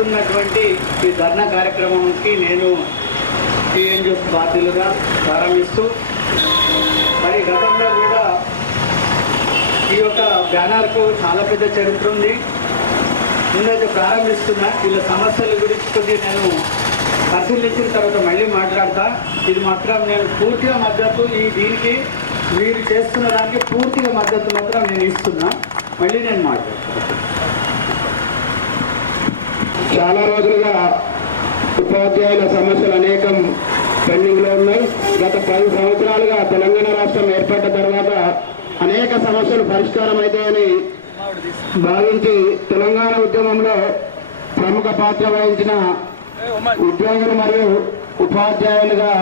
జరుగుతున్నటువంటి ఈ ధర్నా కార్యక్రమంకి నేను టీఎన్జిఎస్ బాధ్యులుగా ప్రారంభిస్తూ మరి గతంలో కూడా ఈ యొక్క బ్యానర్కు చాలా పెద్ద చరిత్ర ఉంది. ముందైతే ప్రారంభిస్తున్నా వీళ్ళ సమస్యల గురించి కొద్దిగా నేను పరిశీలించిన తర్వాత మళ్ళీ మాట్లాడతా. ఇది మాత్రం నేను పూర్తిగా మద్దతు ఈ దీనికి మీరు చేస్తున్న దానికి పూర్తిగా మద్దతు మాత్రం నేను ఇస్తున్నా. మళ్ళీ నేను మాట్లాడతాను చాలా రోజులుగా ఉపాధ్యాయుల సమస్యలు అనేకం పెండింగ్లో ఉన్నాయి. గత పది సంవత్సరాలుగా తెలంగాణ రాష్ట్రం ఏర్పడ్డ తర్వాత అనేక సమస్యలు పరిష్కారం అవుతాయని భావించి తెలంగాణ ఉద్యమంలో ప్రముఖ పాత్ర వహించిన ఉద్యోగులు మరియు ఉపాధ్యాయులుగా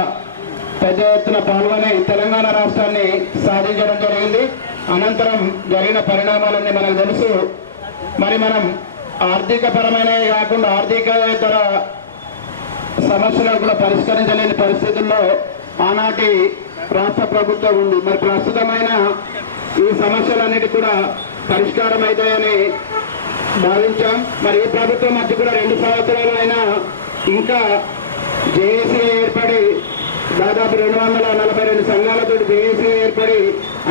పెద్ద ఎత్తున పాల్గొని తెలంగాణ రాష్ట్రాన్ని సాధించడం జరిగింది. అనంతరం జరిగిన పరిణామాలన్నీ మనకు తెలుసు. మరి మనం ఆర్థిక పరమైనవి కాకుండా ఆర్థికేతర సమస్యలను కూడా పరిష్కరించలేని పరిస్థితుల్లో ఆనాటి రాష్ట్ర ప్రభుత్వం ఉంది. మరి ప్రస్తుతమైన ఈ సమస్యలన్నిటి కూడా పరిష్కారం అవుతాయని భావించాం. మరి ఈ ప్రభుత్వం మధ్య కూడా రెండు సంవత్సరాలు అయినా ఇంకా జేఏసీ ఏర్పడి దాదాపు రెండు వందల నలభై రెండు సంఘాలతో జేఏసీ ఏర్పడి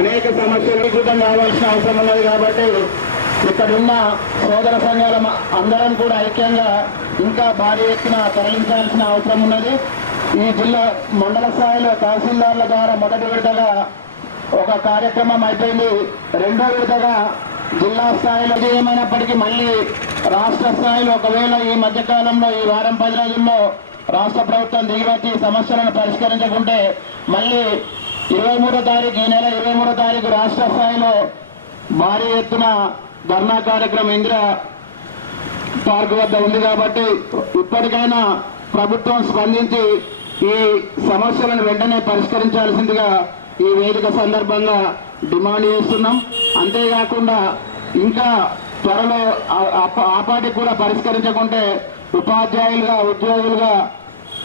అనేక సమస్యలు కావాల్సిన అవసరం ఉన్నది కాబట్టి ఇక్కడున్న సోదర సంఘాల మ- అందరం కూడా ఐక్యంగా ఇంకా భారీ ఎత్తున తరలించాల్సిన అవసరం ఉన్నది. ఈ జిల్లా మండల స్థాయిలో తహసీల్దార్ల ద్వారా మొదటి విడతగా ఒక కార్యక్రమం అయిపోయింది. రెండో విడతగా జిల్లా స్థాయిలో ఏమైనప్పటికీ మళ్ళీ రాష్ట్ర స్థాయిలో ఒకవేళ ఈ మధ్యకాలంలో ఈ వారం పది రోజుల్లో రాష్ట్ర ప్రభుత్వం దిగివచ్చి సమస్యలను పరిష్కరించకుంటే మళ్ళీ ఇరవై మూడో తారీఖు ఈ నెల ఇరవై మూడో తారీఖు రాష్ట్ర స్థాయిలో భారీ ఎత్తున ధర్నా కార్యక్రమం ఇందిరా పార్క్ వద్ద ఉంది కాబట్టి ఇప్పటికైనా ప్రభుత్వం స్పందించి ఈ సమస్యలను వెంటనే పరిష్కరించాల్సిందిగా ఈ వేదిక సందర్భంగా డిమాండ్ చేస్తున్నాం. అంతేకాకుండా ఇంకా త్వరలో ఆపాటి కూడా పరిష్కరించకుంటే ఉపాధ్యాయులుగా ఉద్యోగులుగా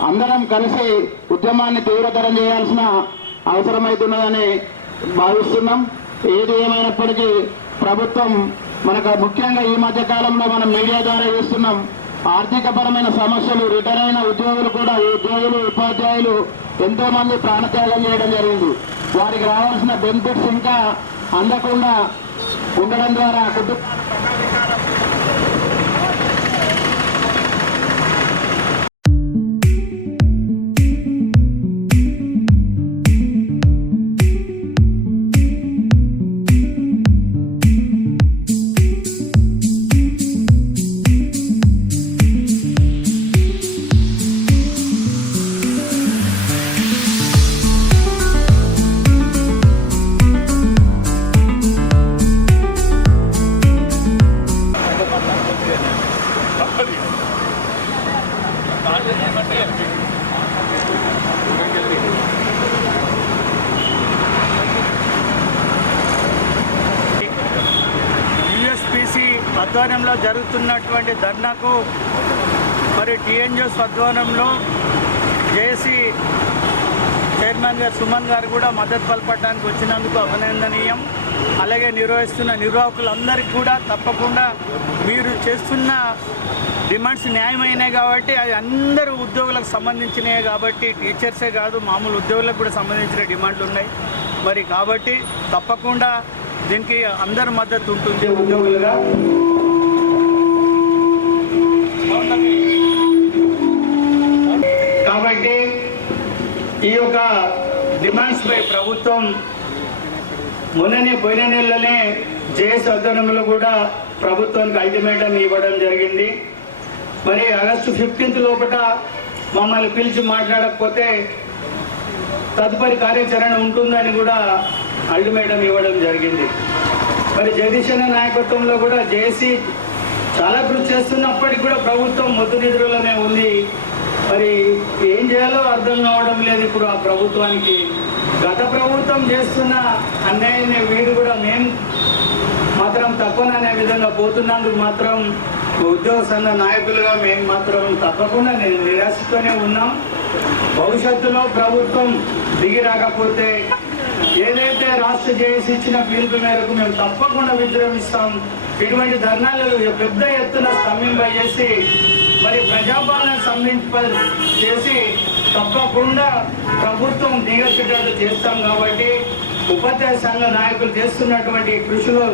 అందరం కలిసి ఉద్యమాన్ని తీవ్రతరం చేయాల్సిన అవసరమైతున్నదని భావిస్తున్నాం. ఏది ఏమైనప్పటికీ ప్రభుత్వం మనకు ముఖ్యంగా ఈ మధ్య కాలంలో మనం మీడియా ద్వారా చూస్తున్నాం ఆర్థిక పరమైన సమస్యలు రిటైర్ అయిన ఉద్యోగులు కూడా ఉద్యోగులు ఉపాధ్యాయులు ఎంతో మంది ప్రాణత్యాగం చేయడం జరిగింది. వారికి రావాల్సిన బెనిఫిట్స్ ఇంకా అందకుండా ఉండడం ద్వారా కుటుంబ చేసినటువంటి ధర్నాకు మరి టీఎన్జిఓస్ ఆధ్వర్యంలో జేసీ చైర్మన్ గారు సుమన్ గారు కూడా మద్దతు పలపడడానికి వచ్చినందుకు అభినందనీయం. అలాగే నిర్వహిస్తున్న నిర్వాహకులందరికీ కూడా తప్పకుండా మీరు చేస్తున్న డిమాండ్స్ న్యాయమైనవి కాబట్టి అది అందరూ ఉద్యోగులకు సంబంధించినవి కాబట్టి టీచర్సే కాదు మామూలు ఉద్యోగులకు కూడా సంబంధించిన డిమాండ్లు ఉన్నాయి. మరి కాబట్టి తప్పకుండా దీనికి అందరి మద్దతు ఉంటుంది ఉద్యోగులుగా. కాబట్టి ఈ యొక్క డిమాండ్స్ పై ప్రభుత్వం మొన్ననే పోయిన నెలలోనే జేఎస్ అధ్వర్యంలో కూడా ప్రభుత్వానికి అల్టిమేటం ఇవ్వడం జరిగింది. మరి ఆగస్టు ఫిఫ్టీన్త్ లోపల మమ్మల్ని పిలిచి మాట్లాడకపోతే తదుపరి కార్యాచరణ ఉంటుందని కూడా అల్టిమేటం ఇవ్వడం జరిగింది. మరి జగదీశ్ నాయకత్వంలో కూడా జేసీ చాలా కృషి చేస్తున్నప్పటికీ కూడా ప్రభుత్వం మొద్దు నిధులలోనే ఉంది. మరి ఏం చేయాలో అర్థం కావడం లేదు ఇప్పుడు ఆ ప్రభుత్వానికి. గత ప్రభుత్వం చేస్తున్న అన్యాయాన్ని వీడు కూడా మేము మాత్రం తప్పననే విధంగా పోతున్నందుకు మాత్రం ఉద్యోగ సంఘ నాయకులుగా మేము మాత్రం తప్పకుండా నేను నిరాశతోనే ఉన్నాం. భవిష్యత్తులో ప్రభుత్వం దిగి రాకపోతే ఏదైతే రాష్ట్ర జేఏసీ ఇచ్చిన పిలుపు మేరకు మేము తప్పకుండా విజృంభిస్తాం. ఇటువంటి ధర్నాలు పెద్ద ఎత్తున స్తంభింపజేసి మరి ప్రజాపాలన స్తంభింప చేసి తప్పకుండా ప్రభుత్వం దిగొచ్చేటట్టు చేస్తాం కాబట్టి ఉపాధ్యాయ సంఘ నాయకులు చేస్తున్నటువంటి కృషిలో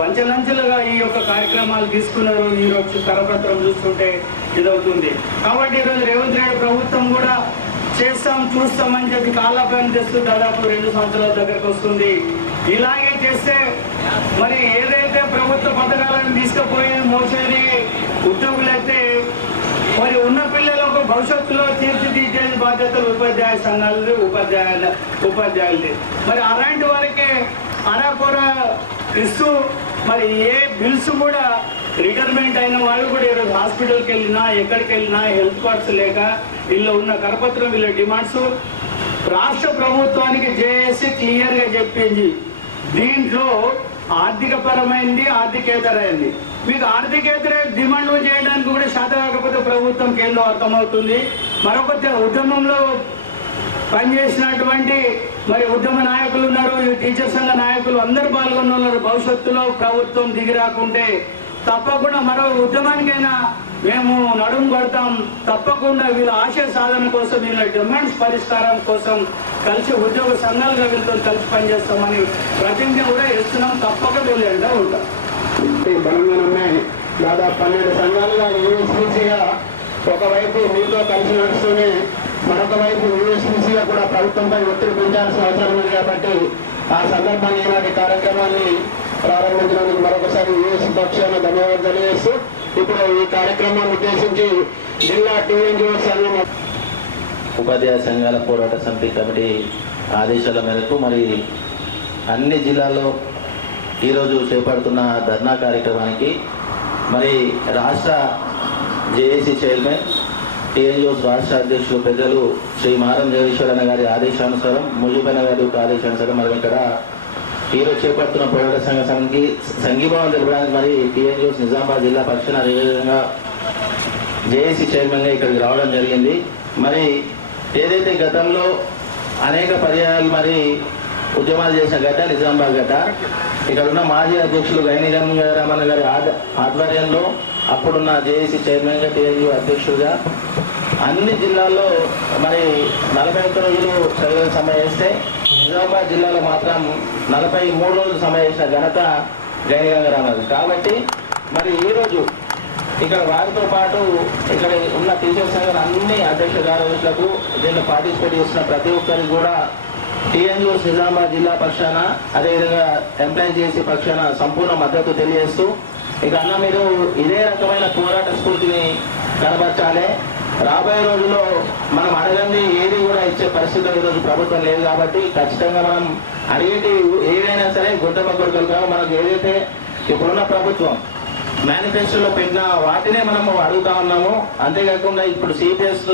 వంచలంచెలుగా ఈ యొక్క కార్యక్రమాలు తీసుకున్నారు. ఈ రోజు కరపత్రం చూస్తుంటే ఇదవుతుంది. కాబట్టి ఈరోజు రేవంత్ రెడ్డి ప్రభుత్వం కూడా చేస్తాం చూస్తామని చెప్పి కాళ్ళపైన తెస్తూ దాదాపు రెండు సంవత్సరాల దగ్గరకు వస్తుంది. ఇలాగే చేస్తే మరి ఏదైతే ప్రభుత్వ పథకాలను తీసుకుపోయి మోసేది ఉద్యోగులైతే మరి ఉన్న పిల్లలకు భవిష్యత్తులో తీర్చిదిద్దే బాధ్యతలు ఉపాధ్యాయ సంఘాలది ఉపాధ్యాయుల ఉపాధ్యాయులది. మరి అలాంటి వారికి అరాకొర ఇస్తూ మరి ఏ బిల్స్ కూడా రిటైర్మెంట్ అయిన వాళ్ళు కూడా ఈరోజు హాస్పిటల్కి వెళ్ళినా ఎక్కడికి వెళ్ళినా హెల్త్ కార్డ్స్ లేక వీళ్ళు ఉన్న కరపత్రం వీళ్ళ డిమాండ్స్ రాష్ట్ర ప్రభుత్వానికి జేఏసీ క్లియర్గా చెప్పింది. దీంట్లో ఆర్థిక పరమైంది ఆర్థికేతరైంది. మీకు ఆర్థికేతర డిమాండ్ చేయడానికి కూడా శాత కాకపోతే ప్రభుత్వం కేంద్రం అర్థమవుతుంది. మరొక ఉద్యమంలో పనిచేసినటువంటి మరి ఉద్యమ నాయకులు ఉన్నారు. ఈ టీచర్ సంఘ నాయకులు అందరు పాల్గొన్నారు భవిష్యత్తులో ప్రభుత్వం దిగి రాకుంటే తప్పకుండా మరో ఉద్యమానికైనా మేము నడుము కడతాం. తప్పకుండా వీళ్ళ ఆశయ సాధన కోసం వీళ్ళ డిమాండ్స్ పరిష్కారం కోసం కలిసి ఉద్యోగ సంఘాలుగా వీళ్ళతో కలిసి పనిచేస్తామని ప్రతిజ్ఞ కూడా ఇస్తున్నాం తప్పక వీళ్ళు ఎండ ఉంటాం. ఈ దాదాపు పన్నెండు సంఘాలుగా యూఎస్పీసీగా ఒకవైపు మీతో కలిసి నడుస్తూనే మరొక వైపు యూఎస్పీసీగా కూడా ప్రభుత్వంపై ఒత్తిడి పెంచాల్సిన అవసరం ఉంది కాబట్టి ఆ సందర్భంగా ఈనాటి కార్యక్రమాన్ని ప్రారంభించడానికి మరొకసారి యూఎస్ పక్షాన ధన్యవాదాలు తెలియజేస్తూ ఇప్పుడు ఈ కార్యక్రమాన్ని ఉద్దేశించి జిల్లా టీఎన్జిఓ సంఘం ఉపాధ్యాయ సంఘాల పోరాట సమితి కమిటీ ఆదేశాల మేరకు మరి అన్ని జిల్లాల్లో ఈరోజు చేపడుతున్న ధర్నా కార్యక్రమానికి మరి రాష్ట్ర జేఏసీ చైర్మన్ టీఎన్జిఓస్ రాష్ట్ర అధ్యక్షులు పెద్దలు శ్రీ మారం జగదీశ్వరన్న గారి ఆదేశానుసారం ముజుబన్న గారి యొక్క ఆదేశానుసారం మనం ఇక్కడ ఈరోజు చేపడుతున్న పోరాట సంఘ సంఘీ సంఘీభావం తెలపడానికి మరి టీఎన్జిఓస్ నిజామాబాద్ జిల్లా పక్షాన అదేవిధంగా జేఏసీ చైర్మన్గా ఇక్కడికి రావడం జరిగింది. మరి ఏదైతే గతంలో అనేక పర్యాయాలు మరి ఉద్యమాలు చేసిన గడ్డ నిజామాబాద్ గడ్డ ఇక్కడ ఉన్న మాజీ అధ్యక్షులు గైని రమణ గారి ఆధ్వర్యంలో అప్పుడున్న జేఏసీ చైర్మన్గా టీఎన్జీ అధ్యక్షుడిగా అన్ని జిల్లాల్లో మరి నలభై ఒక్క రోజులు చదివిన సమ్మె చేస్తే నిజామాబాద్ జిల్లాలో మాత్రం నలభై మూడు రోజులు సమ్మె ఘనత గైని గంగారామది కాబట్టి మరి ఈరోజు ఇక్కడ వారితో పాటు ఇక్కడ ఉన్న టీచర్ సంఘాల అన్ని అధ్యక్ష కార్యదర్శులకు దీంట్లో పార్టిసిపేట్ చేసిన ప్రతి ఒక్కరికి కూడా టీఎన్యూస్ నిజామాబాద్ జిల్లా పక్షాన అదేవిధంగా ఎంప్లాయ్ చేసి పక్షాన సంపూర్ణ మద్దతు తెలియజేస్తూ ఇక అన్న మీరు ఇదే రకమైన పోరాట స్ఫూర్తిని కనబరచాలి. రాబోయే రోజుల్లో మనం అడగంది ఏది కూడా ఇచ్చే పరిస్థితి ఈరోజు ప్రభుత్వం లేదు కాబట్టి ఖచ్చితంగా మనం అడిగేటి ఏదైనా సరే గుంట కొడుకులు మనకు ఏదైతే ఇప్పుడున్న ప్రభుత్వం మేనిఫెస్టోలో పెట్టిన వాటినే మనము అడుగుతా ఉన్నాము. అంతేకాకుండా ఇప్పుడు సిపిఎస్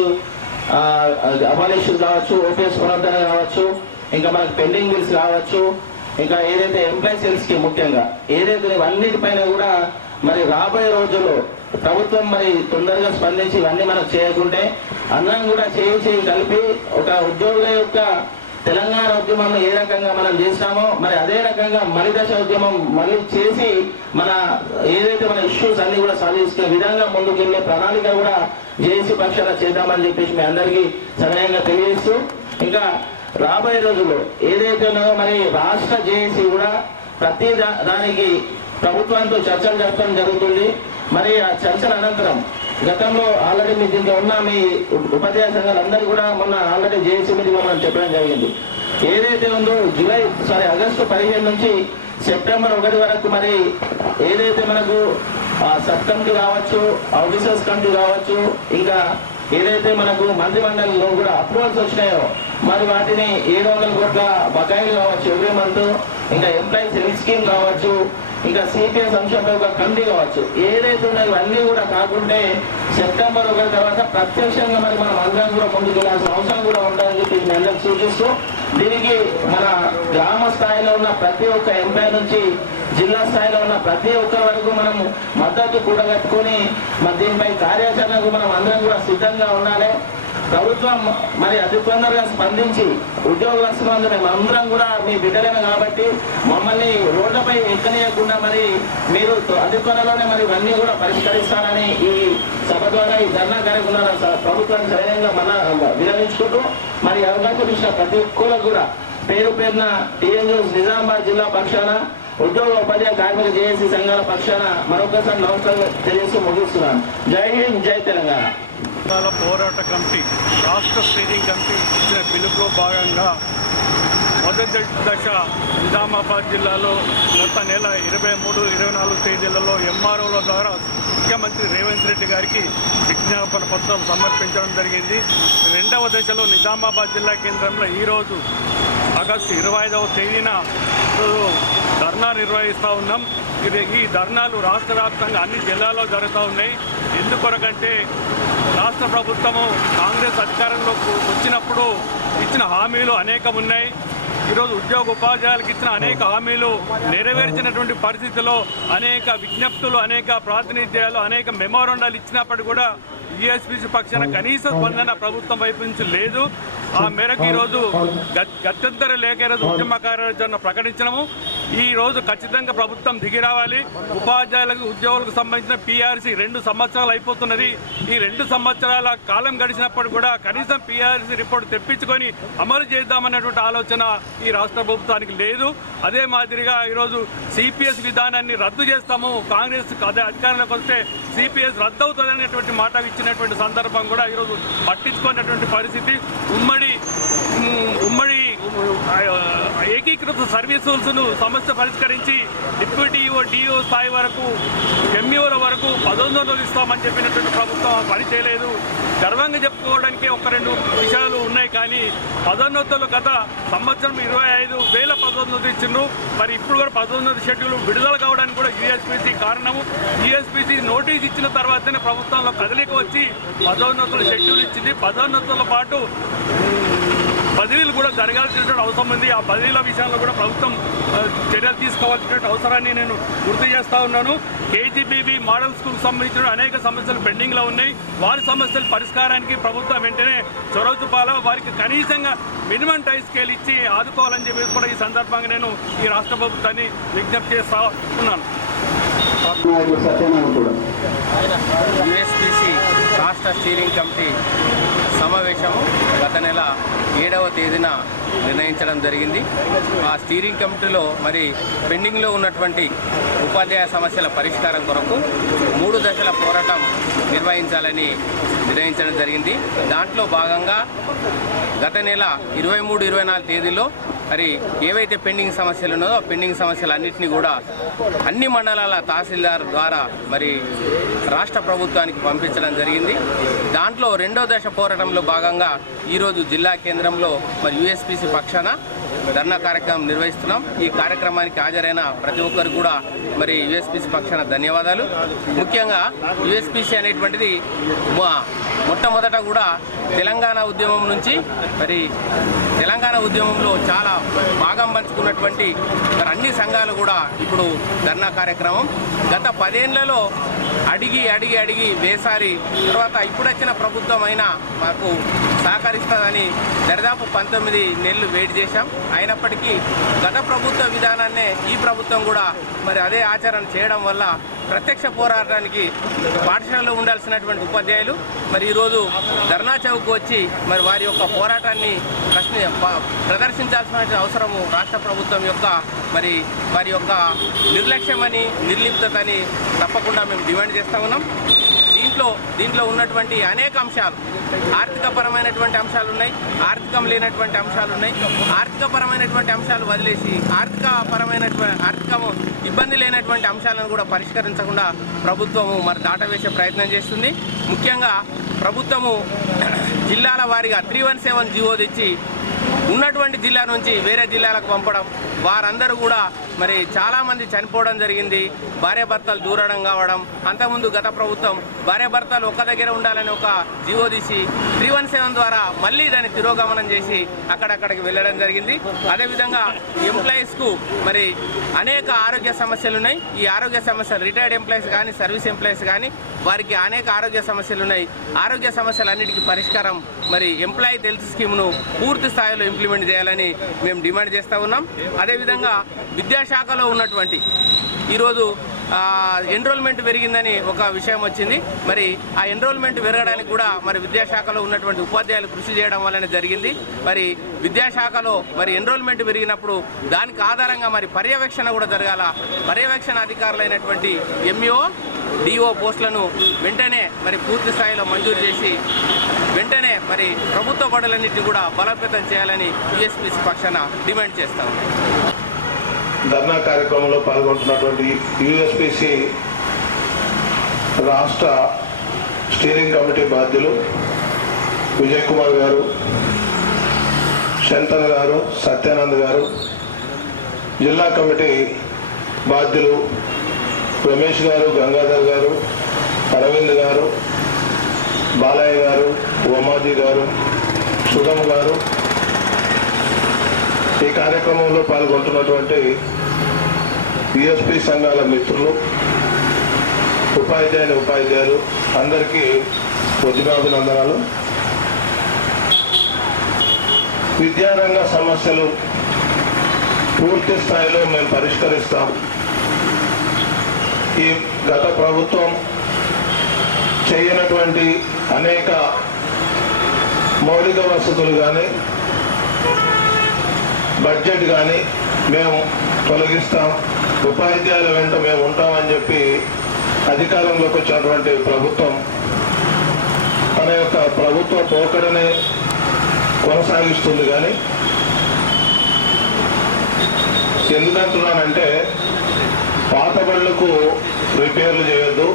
అబాలిషన్ కావచ్చు ఓపీఎస్ పునరుద్ధరణ కావచ్చు ఇంకా మనకు పెండింగ్ బిల్స్ కావచ్చు ఇంకా ఏదైతే ఎంప్లాయీ సెల్స్కి ముఖ్యంగా ఏదైతే అన్నిటిపైన కూడా మరి రాబోయే రోజుల్లో ప్రభుత్వం మరి తొందరగా స్పందించి ఇవన్నీ మనకు చేయకుంటే అందరం కూడా చేయి చేయి కలిపి ఒక ఉద్యోగుల యొక్క తెలంగాణ ఉద్యమం ఏ రకంగా మనం చేస్తామో మరి అదే రకంగా మలిదశ ఉద్యమం మళ్ళీ చేసి మన ఏదైతే మన ఇష్యూస్ అన్ని కూడా సాధించుకునే విధంగా ముందుకెళ్ళే ప్రణాళిక కూడా జేఏసీ పక్షాన చేద్దామని చెప్పేసి మీ అందరికీ సమయంగా తెలియజేస్తూ ఇంకా రాబోయే రోజుల్లో ఏదైతే ఉన్నదో మరి రాష్ట్ర జేఏసీ కూడా ప్రతి దా- దానికి ప్రభుత్వంతో చర్చలు జరపడం జరుగుతుంది. మరి ఆ చర్చల అనంతరం గతంలో ఆల్రెడీ మీ దీంట్లో ఉన్న మీ ఉపాధ్యాయ సంఘాలందరూ కూడా మొన్న ఆల్రెడీ జేఏసీ మీటింగ్ మనం చెప్పడం జరిగింది. ఏదైతే ఉందో జూలై సారీ ఆగస్టు పదిహేను నుంచి సెప్టెంబర్ ఒకటి వరకు మరి ఏదైతే మనకు ఆ సబ్ కమిటీ కావచ్చు ఆఫీసర్స్ కమిటీ కావచ్చు ఇంకా ఏదైతే మనకు మంత్రి మండలిలో కూడా అప్రూవల్స్ వచ్చినాయో మరి వాటిని ఏడు వందల కోట్ల బకాయిలు కావచ్చు ఎవ్రీ మంత్ ఇంకా ఎంప్లాయీస్ హెల్త్ స్కీమ్ కావచ్చు ఇంకా సిపిఎస్ అంశంపై ఒక కమిటీ కావచ్చు. ఏదైతే ఉన్నాయో అన్నీ కూడా కాకుంటే సెప్టెంబర్ ఒకటి తర్వాత ప్రత్యక్షంగా మరి మనం అందరం కూడా ముందుకు వెళ్ళాల్సిన అవసరం కూడా ఉండాలని చెప్పి మీ అందరికి సూచిస్తూ దీనికి మన గ్రామ స్థాయిలో ఉన్న ప్రతి ఒక్క ఎంపీ నుంచి జిల్లా స్థాయిలో ఉన్న ప్రతి ఒక్కరి వరకు మనం మద్దతు కూడగట్టుకొని మరి దీనిపై కార్యాచరణకు మనం అందరం కూడా సిద్ధంగా ఉండాలి. ప్రభుత్వం మరి అతి తొందరగా స్పందించి ఉద్యోగస్తులందరూ మేము అందరం కూడా మీ బిడ్డలేము కాబట్టి మమ్మల్ని రోడ్లపై ఎక్కనీయకుండా మరి మీరు అతి త్వరలోనే మరి ఇవన్నీ కూడా పరిష్కరిస్తారని ఈ సభ ద్వారా ఈ ధర్నా కార్యక్రమాల ప్రభుత్వాన్ని సరైనంగా మన విరమించుకుంటూ మరి అవకాశం ఇచ్చిన ప్రతి ఒక్కరు కూడా పేరు పేరున టీఎన్యూస్ నిజామాబాద్ జిల్లా పక్షాన ఉద్యోగ ఉపాధ్యాయ కార్మిక జేఏసీ సంఘాల పక్షాన మరొకసారి నమస్కారం తెలియజేస్తూ ముగిస్తున్నాను. జై హింద్ జై తెలంగాణ. జిల్లాల పోరాట కమిటీ రాష్ట్ర స్టీరింగ్ కమిటీ ఇచ్చిన పిలుపులో భాగంగా మొదటి దశ నిజామాబాద్ జిల్లాలో గత నెల ఇరవై మూడు ఇరవై నాలుగు తేదీలలో ఎంఆర్ఓల ద్వారా ముఖ్యమంత్రి రేవంత్ రెడ్డి గారికి విజ్ఞాపన పత్రం సమర్పించడం జరిగింది. రెండవ దశలో నిజామాబాద్ జిల్లా కేంద్రంలో ఈరోజు ఆగస్టు ఇరవై ఐదవ తేదీన ధర్నా నిర్వహిస్తూ ఉన్నాం. ఇది ఈ ధర్నాలు రాష్ట్ర వ్యాప్తంగా అన్ని జిల్లాల్లో జరుగుతూ ఉన్నాయి. ఎందుకొరకంటే రాష్ట్ర ప్రభుత్వము కాంగ్రెస్ అధికారంలోకి వచ్చినప్పుడు ఇచ్చిన హామీలు అనేకం ఉన్నాయి. ఈరోజు ఉద్యోగ ఉపాధ్యాయులకు ఇచ్చిన అనేక హామీలు నెరవేర్చినటువంటి పరిస్థితిలో అనేక విజ్ఞప్తులు అనేక ప్రాతినిధ్యాలు అనేక మెమోరండాలు ఇచ్చినప్పటికీ కూడా ఈఎస్పీసీ పక్షాన కనీస స్పందన ప్రభుత్వం వైపు నుంచి లేదు. ఆ మేరకు ఈరోజు గత్యంతరం లేక లేఖ ఈరోజు ఉద్యమ కార్యాచరణ ప్రకటించడము ఈ రోజు ఖచ్చితంగా ప్రభుత్వం దిగి రావాలి. ఉపాధ్యాయులకు ఉద్యోగులకు సంబంధించిన పీఆర్సీ రెండు సంవత్సరాలు అయిపోతున్నది. ఈ రెండు సంవత్సరాల కాలం గడిచినప్పుడు కూడా కనీసం పిఆర్సీ రిపోర్ట్ తెప్పించుకొని అమలు చేద్దామన్నటువంటి ఆలోచన ఈ రాష్ట్ర ప్రభుత్వానికి లేదు. అదే మాదిరిగా ఈరోజు సిపిఎస్ విధానాన్ని రద్దు చేస్తాము. కాంగ్రెస్ అదే అధికారంలోకి వస్తే సిపిఎస్ రద్దు అవుతుంది అనేటువంటి మాట ఇచ్చినటువంటి సందర్భం కూడా ఈరోజు పట్టించుకున్నటువంటి పరిస్థితి. ఉమ్మడి ఉమ్మడి ఏకీకృత సర్వీస్ రూల్స్ను సమస్య పరిష్కరించి డిప్యూటీఓ డిఓ స్థాయి వరకు ఎంఈఓల వరకు పదొందలు ఇస్తామని చెప్పినటువంటి ప్రభుత్వం పని చేయలేదు. గర్వంగా చెప్పుకోవడానికి ఒక రెండు విషయాలు ఉన్నాయి కానీ పదోన్నతులు గత సంవత్సరం ఇరవై ఐదు వేల పదోన్నతులు ఇచ్చిండ్రు. మరి ఇప్పుడు కూడా పదోన్నతి షెడ్యూల్ విడుదల కావడానికి కూడా యూఎస్పీసీ కారణము. యూఎస్పీసీ నోటీస్ ఇచ్చిన తర్వాతనే ప్రభుత్వంలో కదలిక వచ్చి పదోన్నతుల షెడ్యూల్ ఇచ్చింది. పదోన్నతులతో పాటు బదిలీలు కూడా జరగాల్సినటువంటి అవసరం ఉంది. ఆ బదిలీల విషయంలో కూడా ప్రభుత్వం చర్యలు తీసుకోవాల్సినటువంటి అవసరాన్ని నేను గుర్తు చేస్తా ఉన్నాను. కేజీబీబీ మోడల్ స్కూల్ సంబంధించిన అనేక సమస్యలు పెండింగ్లో ఉన్నాయి. వారి సమస్యల పరిష్కారానికి ప్రభుత్వం వెంటనే చొరవ చూపాలా? వారికి కనీసంగా మినిమం టై స్కేల్ ఇచ్చి ఆదుకోవాలని చెప్పేసి కూడా ఈ సందర్భంగా నేను ఈ రాష్ట్ర ప్రభుత్వాన్ని విజ్ఞప్తి చేస్తా ఉన్నాను. యుఎస్పిసి రాష్ట్ర స్టీరింగ్ కమిటీ సమావేశము గత నెల ఏడవ తేదీన నిర్ణయించడం జరిగింది. ఆ స్టీరింగ్ కమిటీలో మరి పెండింగ్లో ఉన్నటువంటి ఉపాధ్యాయ సమస్యల పరిష్కారం కొరకు మూడు దశల పోరాటం నిర్వహించాలని నిర్ణయించడం జరిగింది. దాంట్లో భాగంగా గత నెల ఇరవై మూడు ఇరవై నాలుగు తేదీలో మరి ఏవైతే పెండింగ్ సమస్యలు ఉన్నదో ఆ పెండింగ్ సమస్యలన్నింటినీ కూడా అన్ని మండలాల తహసీల్దార్ ద్వారా మరి రాష్ట్ర ప్రభుత్వానికి పంపించడం జరిగింది. దాంట్లో రెండో దశ పోరాటంలో భాగంగా ఈరోజు జిల్లా కేంద్రంలో మరి యుఎస్పిసి పక్షాన ధర్నా కార్యక్రమం నిర్వహిస్తున్నాం. ఈ కార్యక్రమానికి హాజరైన ప్రతి ఒక్కరు కూడా మరి యుఎస్పిసి పక్షాన ధన్యవాదాలు. ముఖ్యంగా యుఎస్పిసి అనేటువంటిది మొట్టమొదట కూడా తెలంగాణ ఉద్యమం నుంచి మరి తెలంగాణ ఉద్యమంలో చాలా భాగం పంచుకున్నటువంటి మరి అన్ని సంఘాలు కూడా ఇప్పుడు ధర్నా కార్యక్రమం. గత పదేళ్ళలో అడిగి అడిగి అడిగి వేసారి. తర్వాత ఇప్పుడు వచ్చిన ప్రభుత్వం అయినా మాకు సహకరిస్తుందని దరిదాపు పంతొమ్మిది నెలలు వెయిట్ చేశాం. అయినప్పటికీ గత ప్రభుత్వ విధానాన్నే ఈ ప్రభుత్వం కూడా మరి అదే ఆచరణ చేయడం వల్ల ప్రత్యక్ష పోరాటానికి పాఠశాలలో ఉండాల్సినటువంటి ఉపాధ్యాయులు. మరి ఈరోజు ధర్నా చౌక్ వచ్చి మరి వారి యొక్క పోరాటాన్ని ప్రశ్న ప్రదర్శించాల్సినటువంటి ప్రదర్శించాల్సిన అవసరము రాష్ట్ర ప్రభుత్వం యొక్క మరి వారి యొక్క నిర్లక్ష్యమని నిర్లిప్తతని తప్పకుండా మేము డిమాండ్ చేస్తా ఉన్నాం. దీంట్లో దీంట్లో ఉన్నటువంటి అనేక అంశాలు. ఆర్థికపరమైనటువంటి అంశాలు ఉన్నాయి. ఆర్థికం లేనటువంటి అంశాలు ఉన్నాయి. ఆర్థికపరమైనటువంటి అంశాలు వదిలేసి ఆర్థిక పరమైనటువంటి ఆర్థికము ఇబ్బంది లేనటువంటి అంశాలను కూడా పరిష్కరించకుండా ప్రభుత్వము మరి దాటవేసే ప్రయత్నం చేస్తుంది. ముఖ్యంగా ప్రభుత్వము జిల్లాల వారీగా త్రీ వన్ సెవెన్ జీవో తెచ్చి ఉన్నటువంటి జిల్లా నుంచి వేరే జిల్లాలకు పంపడం వారందరూ కూడా మరి చాలామంది చనిపోవడం జరిగింది. భార్యాభర్తలు దూరడం కావడం. అంతకుముందు గత ప్రభుత్వం భార్యాభర్తలు ఒక్క దగ్గర ఉండాలని ఒక జీవో తీసి త్రీ వన్ సెవెన్ ద్వారా మళ్ళీ దాన్ని తిరోగమనం చేసి అక్కడక్కడికి వెళ్ళడం జరిగింది. అదేవిధంగా ఎంప్లాయీస్కు మరి అనేక ఆరోగ్య సమస్యలు ఉన్నాయి. ఈ ఆరోగ్య సమస్యలు రిటైర్డ్ ఎంప్లాయీస్ కానీ సర్వీస్ ఎంప్లాయీస్ కానీ వారికి అనేక ఆరోగ్య సమస్యలు ఉన్నాయి. ఆరోగ్య సమస్యలన్నిటికీ పరిష్కారం మరి ఎంప్లాయీ హెల్త్ స్కీమ్ను పూర్తి స్థాయిలో ఇంప్లిమెంట్ చేయాలని మేము డిమాండ్ చేస్తూ ఉన్నాం. అదేవిధంగా విద్యాశాఖలో ఉన్నటువంటి ఈరోజు ఎన్రోల్మెంట్ పెరిగిందని ఒక విషయం వచ్చింది. మరి ఆ ఎన్రోల్మెంట్ పెరగడానికి కూడా మరి విద్యాశాఖలో ఉన్నటువంటి ఉపాధ్యాయులు కృషి చేయడం వల్లనే జరిగింది. మరి విద్యాశాఖలో మరి ఎన్రోల్మెంట్ పెరిగినప్పుడు దానికి ఆధారంగా మరి పర్యవేక్షణ కూడా జరగాల. పర్యవేక్షణ అధికారులైనటువంటి ఎంఈఓ డిఓ పోస్టులను వెంటనే మరి పూర్తి స్థాయిలో మంజూరు చేసి వెంటనే మరి ప్రభుత్వ బడులన్నింటినీ కూడా బలోపేతం చేయాలని యుఎస్పిసి పక్షాన డిమాండ్ చేస్తా ధర్నా కార్యక్రమంలో పాల్గొంటున్నటువంటి యుఎస్పిసి రాష్ట్ర స్టీరింగ్ కమిటీ బాధ్యులు విజయ్ కుమార్ గారు శంతన్ గారు సత్యానంద్ గారు జిల్లా కమిటీ బాధ్యులు రమేష్ గారు గంగాధర్ గారు అరవింద్ గారు బాలయ్య గారు ఉమాజీ గారు సుధమ్ గారు ఈ కార్యక్రమంలో పాల్గొంటున్నటువంటి బిఎస్పి సంఘాల మిత్రులు ఉపాధ్యాయుని ఉపాధ్యాయులు అందరికీ ఉద్యోగాభినందనాలు విద్యారంగ సమస్యలు పూర్తి స్థాయిలో మేము పరిష్కరిస్తాం. ఈ గత ప్రభుత్వం చేయనటువంటి అనేక మౌలిక వసతులు కానీ బడ్జెట్ కానీ మేము తొలగిస్తాం. ఉపాధ్యాయుల వెంట మేము ఉంటామని చెప్పి అధికారంలోకి వచ్చినటువంటి ప్రభుత్వం తన యొక్క ప్రభుత్వ పోకడనే కొనసాగిస్తుంది కానీ ఎందుకంటున్నానంటే పాత బళ్ళకు రిపేర్లు చేయొద్దు.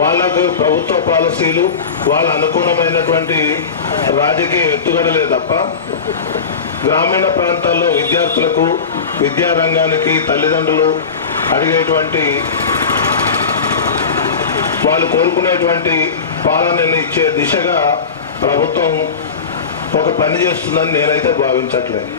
వాళ్ళకు ప్రభుత్వ పాలసీలు వాళ్ళ అనుకూలమైనటువంటి రాజకీయ ఎత్తుగడలే తప్ప గ్రామీణ ప్రాంతాల్లో విద్యార్థులకు విద్యారంగానికి తల్లిదండ్రులు అడిగేటువంటి వాళ్ళు కోరుకునేటువంటి పాలనని ఇచ్చే దిశగా ప్రభుత్వం ఒక పని చేస్తుందని నేనైతే భావించట్లేదు.